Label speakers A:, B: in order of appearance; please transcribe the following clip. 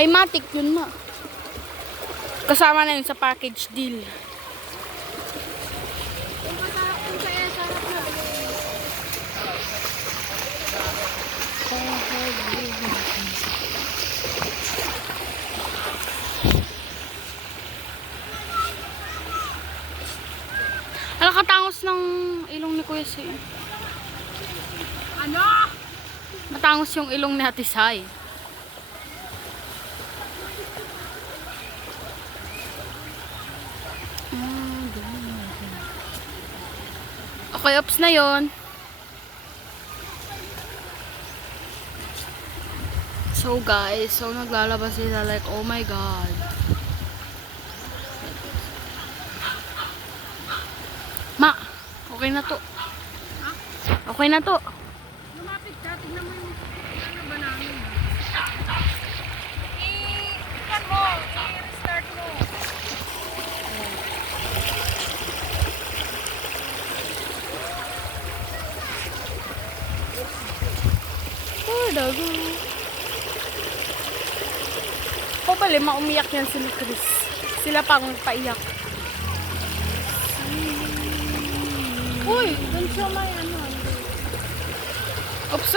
A: Ay, matik yun ma. Kasama na yun sa package deal.
B: Kung kasa- kung kaya sarap na.
A: Ano katangos ng ilong ni Kuya Si?
B: Ano?
A: Matangos yung ilong ni Ate Sai. Okay, ops na yon. So guys, so naglalabas sila like, oh my god. Ma, okay na to. Okay na to. Oh, dago. Pala, maumiyak yan si Chris. Sila pang paiyak.
B: Uy, dun siya may ano.
A: Oops,